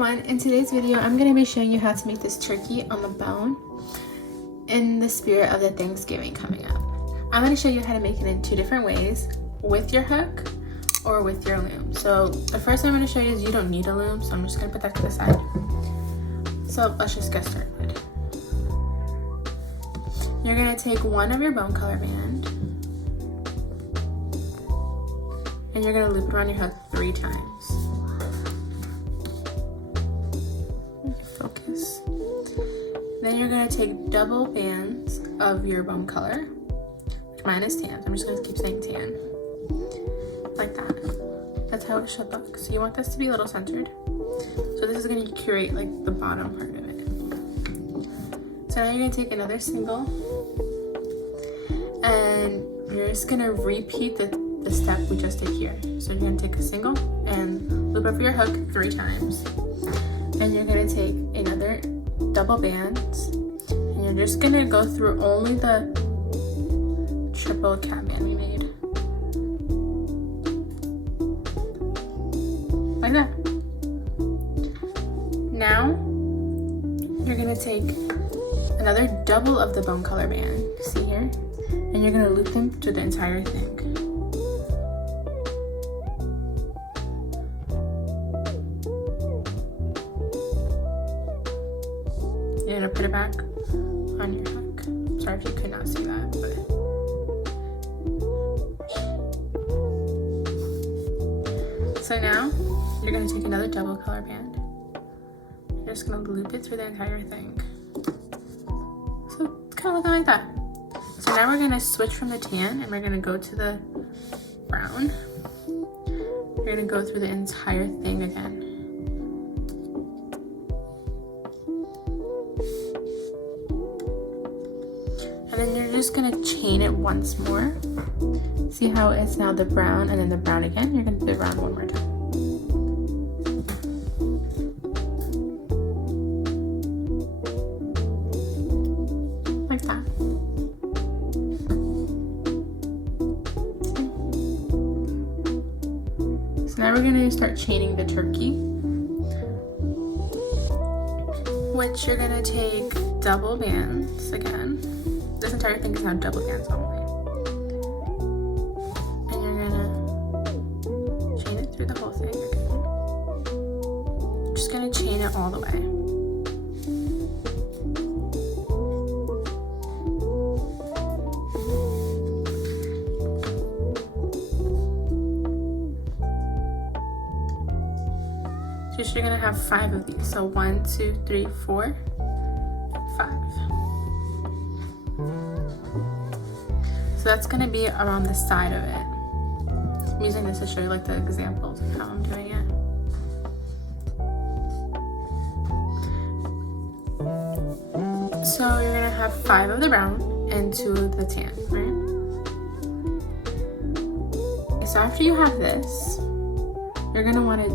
everyone, in today's video I'm going to be showing you how to make this turkey on the bone in the spirit of the Thanksgiving coming up. I'm going to show you how to make it in two different ways, with your hook or with your loom. So the first thing I'm going to show you is you don't need a loom, so I'm just going to put that to the side. So let's just get started. You're going to take one of your bone color band and you're going to loop it around your hook 3 times. Focus. Then you're going to take double bands of your bone color, which mine is tan. I'm just going to keep saying tan. Like that. That's how it should look. So you want this to be a little centered. So this is going to curate like the bottom part of it. So now you're going to take another single and you're just going to repeat the step we just did here. So you're going to take a single and loop over your hook 3 times. And you're going to take another double band and you're just going to go through only the triple cap band we made. Like that. Now you're going to take another double of the bone color band, see here, and you're going to loop them through the entire thing. You're going to put it back on your hook. Sorry if you could not see that, but so now you're going to take another double color band. You're just going to loop it through the entire thing. So it's kind of looking like that. So now we're going to switch from the tan and we're going to go to the brown. You're going to go through the entire thing again. And then you're just going to chain it once more. See how it's now the brown and then the brown again? You're going to do the brown one more time. Like that. So now we're going to start chaining the turkey, which you're going to take double bands again. This entire thing is now double bands only. And you're gonna chain it through the whole thing again. Just gonna chain it all the way. So you're gonna have 5 of these. So 1, 2, 3, 4, 5. So that's going to be around the side of it. I'm using this to show you like the examples of how I'm doing it. So you're going to have 5 of the brown and 2 of the tan, right? So after you have this, you're going to want to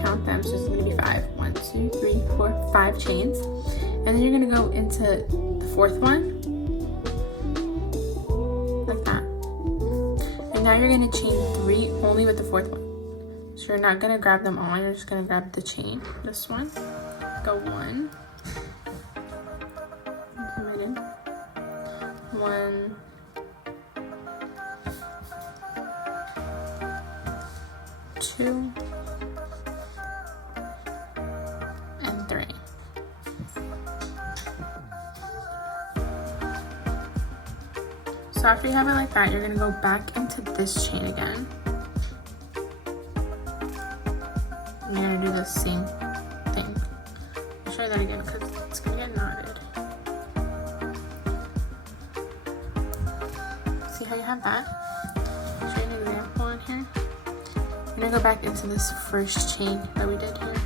count them. So it's going to be 5. 1, 2, 3, 4, 5 chains. And then you're going to go into the 4th one. Now you're going to chain 3 only with the 4th one. So you're not going to grab them all, you're just going to grab the chain. This one. Go 1. Right in. 1. 2. And 3. So after you have it like that, you're going to go back into this chain again. And you're going to do the same thing. I'll show you that again because it's going to get knotted. See how you have that? I'll show you an example in here. I'm going to go back into this first chain that we did here.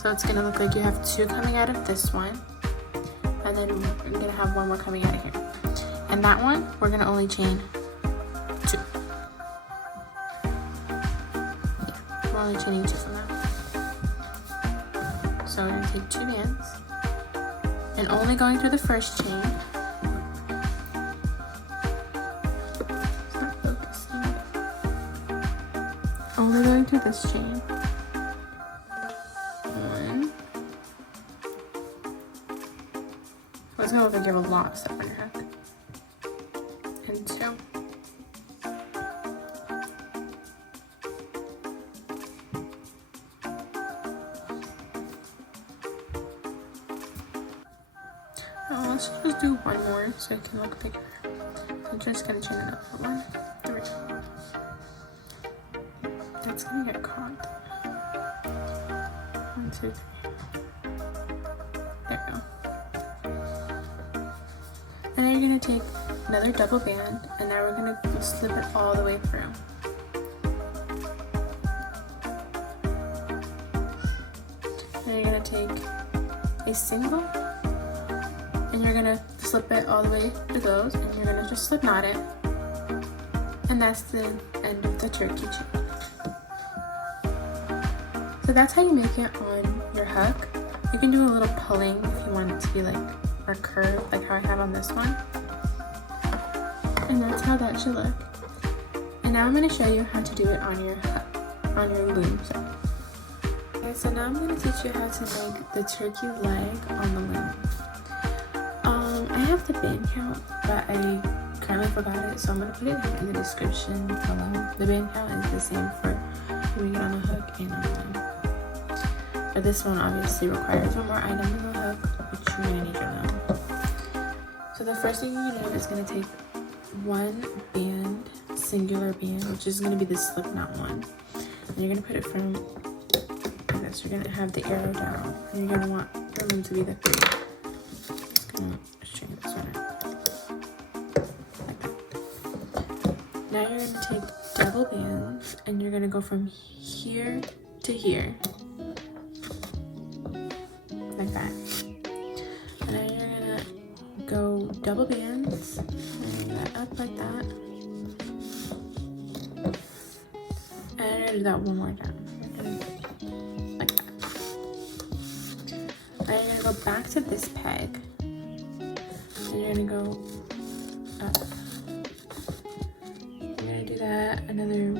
So it's going to look like you have 2 coming out of this one. And then we're going to have 1 more coming out of here. And that one, we're going to only chain 2. Yeah, we're only chaining 2 from that. So we're going to take 2 bands. And only going through the first chain. It's not focusing. only going through this chain. 1. So it's gonna look like you have a lot of stuff on your hook. And 2. Let's just do one more so it can look bigger. I'm just gonna chain it up for 1, 3. That's gonna get caught. 1, 2, 3. There you go. And then you're gonna take another double band, and now we're gonna slip it all the way through. And you're gonna take a single, and you're gonna slip it all the way to those, and you're gonna just slip knot it. And that's the end of the turkey chain. So that's how you make it on your hook. You can do a little pulling if you want it to be like a curve, like how I have on this one. And that's how that should look. And now I'm gonna show you how to do it on your hook, on your loom. Okay, so now I'm gonna teach you how to make the turkey leg on the loom. I have the band count, but I currently forgot it, so I'm gonna put it in the description below. The band count is the same for doing it on a hook and on the loom. But this one obviously requires one more item in the hook, which you're gonna need your loom. So the first thing you're gonna do is gonna take one band, singular band, which is gonna be the slip knot one. And you're gonna put it from like this. You're gonna have the arrow down, and you're gonna want your loom to be the 3. String this one out. Like that. Now you're gonna take double bands, and you're gonna go from here to here. Like that. And now you're gonna go double bands, bring that up like that. And you're gonna do that one more time. Like that. Now you're gonna go back to this peg. And you're gonna go up. You're gonna do that another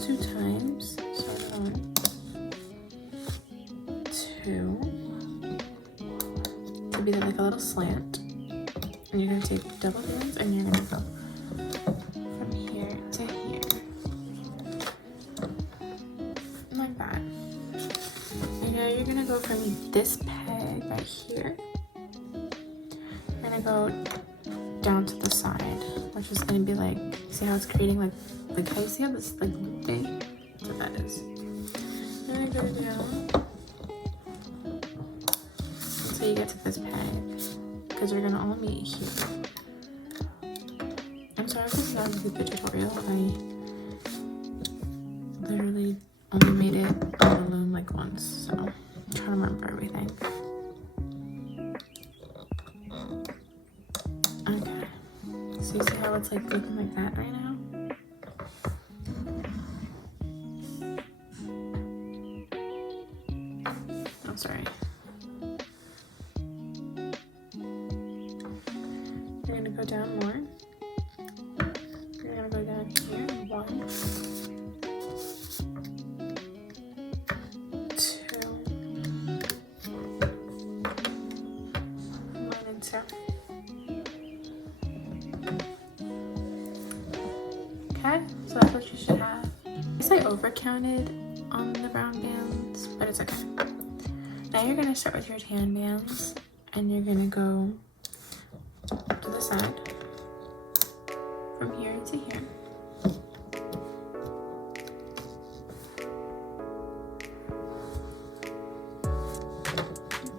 2 times. So 1, 2. To be like a little slant. And you're gonna take double bands, and you're gonna go from here to here. Like that. And now you're gonna go from this peg right here. Go down to the side, which is going to be like, see how it's creating like how you see how this like loop thing? That's what that is. Then I go down until you get to this peg, because we're going to all meet here. I'm sorry if this is not a good tutorial. I literally only made it on the loom like once, so I'm trying to remember everything. Okay, so you see how it's like looking like that right now? I'm sorry. You're gonna go down more. You're gonna go down here. 1, 2, 1 and 2. Okay, so that's what you should have. I guess I overcounted on the brown bands, but it's okay. Now you're gonna start with your tan bands, and you're gonna go to the side from here to here.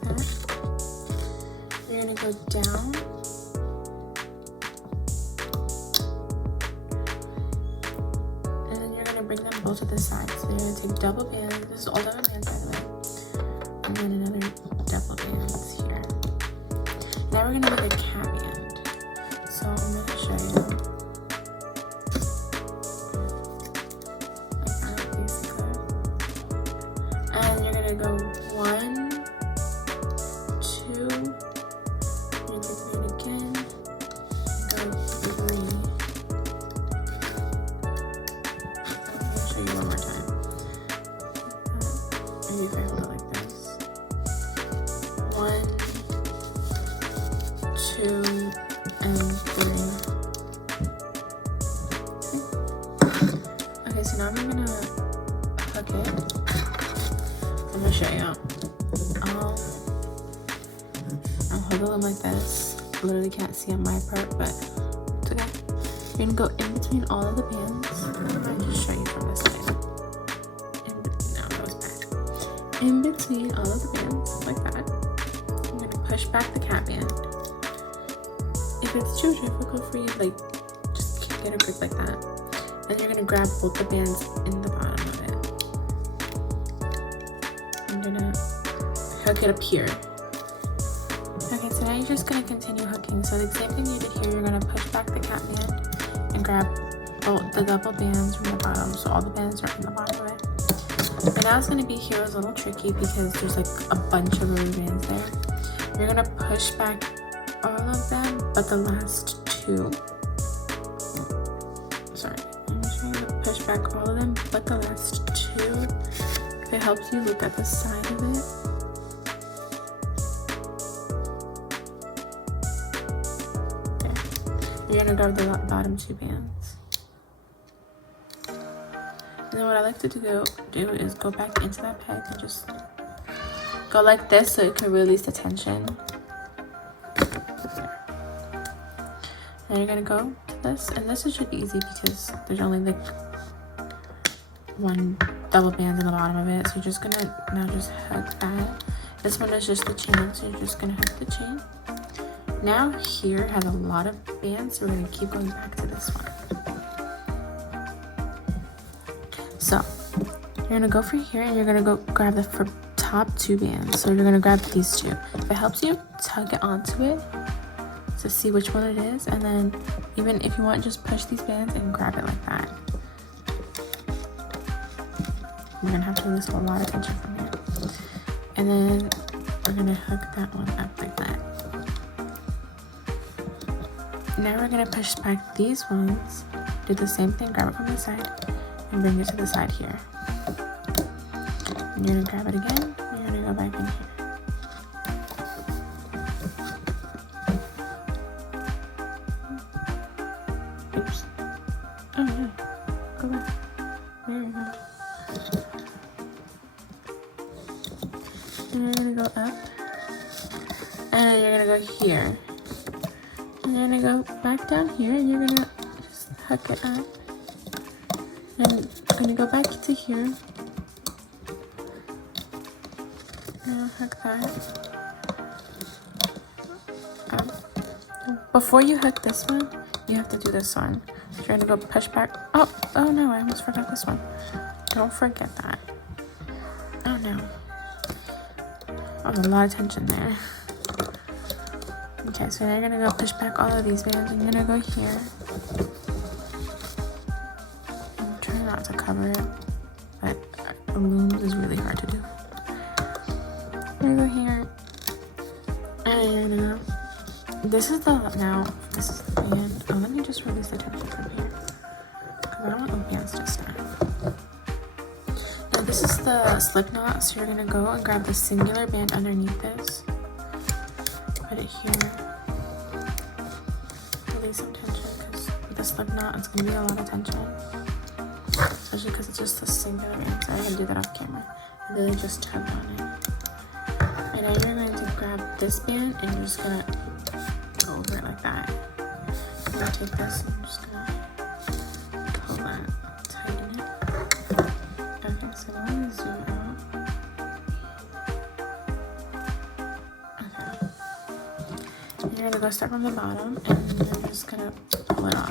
Okay. You're gonna go down. Bring them both to the side. So you're gonna take double bands. This is all double bands, by the way. And then another double bands here. Now we're gonna make a cat band. So I'm gonna show you. Like that, basically. And you're gonna go 1, 2. You're gonna do it again. Go 3. One more time. now I'm gonna hook it. I'm gonna show you. I'll hold the loom like this. Literally can't see on my part, but it's okay. You're gonna go in between all of the bands. I'll just show you from this side. No, that was bad. In between all of the bands, like that. I'm gonna push back the cat band. If it's too difficult for you, like, just get a grip like that. Then you're gonna grab both the bands in the bottom of it. I'm gonna hook it up here. Okay, so now you're just gonna continue hooking. So the same thing you did here, you're gonna push back the cat band and grab the double bands from the bottom. So all the bands are in the bottom of it. But now it's gonna be here is a little tricky because there's like a bunch of rubber bands there. You're gonna push back all of them, but the last two. Sorry, I'm just gonna push back all of them, but the last two. If it helps you look at the side of it. You're gonna grab the bottom two bands. And then what I like to do is go back into that peg and just go like this so it can release the tension. And you're gonna go to this, and this should be easy because there's only like one double band in the bottom of it. So you're just gonna now just hook that. This one is just the chain, so you're just gonna hook the chain. Now here has a lot of bands, so we're gonna keep going back to this one. So you're gonna go for here and you're gonna go grab the top two bands. So you're gonna grab these two. If it helps you, tug it onto it to see which one it is, and then even if you want, just push these bands and grab it like that. You're gonna have to release a lot of tension from here. And then we're gonna hook that one up like that. Now we're gonna push back these ones, do the same thing, grab it from the side, and bring it to the side here. And you're gonna grab it again, and you're gonna go back in here. Oops. Oh no, go back. There you go. And you're gonna go up, and you're gonna go here. And you're gonna go back down here and you're gonna just hook it up. And I'm gonna go back to here. And I'll hook that up. Before you hook this one, you have to do this one. So you're gonna go push back. Oh no, I almost forgot this one. Don't forget that. Oh no. Oh, there's a lot of tension there. Okay, so now you're gonna go push back all of these bands. I'm gonna go here. I'm trying not to cover it, but the loom is really hard to do. You're gonna go here, and you're gonna go. This is the band. Oh, let me just release the tension from here, because I don't want the bands to snap. Now this is the slip knot, so you're gonna go and grab the singular band underneath this. Put it here. Release some tension because with the slip knot, it's gonna be a lot of tension, especially because it's just a singular band. So I can do that off camera. And really just tug on it. And then you're going to grab this band and you're just gonna go over it like that. I'm gonna take this and I'm just gonna pull that, tighten it. Okay, so I'm gonna zoom out. You're gonna go start from the bottom and you're just gonna pull it off.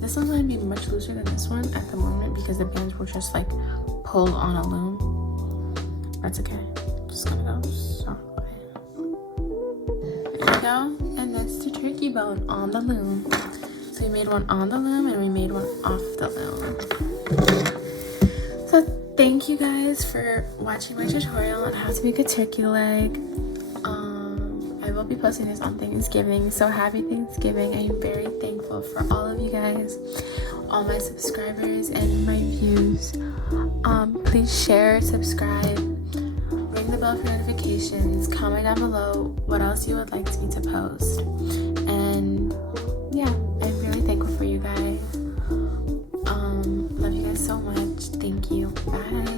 This one's gonna be much looser than this one at the moment because the bands were just like pulled on a loom. That's okay. Just gonna go softly. There you go. And that's the turkey bone on the loom. So we made one on the loom and we made one off the loom. So thank you guys for watching my tutorial on how to make a turkey leg. I will be posting this on Thanksgiving, so happy Thanksgiving. I am very thankful for all of you guys, all my subscribers and my views. Please share, subscribe, ring the bell for notifications, comment down below what else you would like me to post. And yeah, I'm really thankful for you guys. Love you guys so much. Thank you. Bye.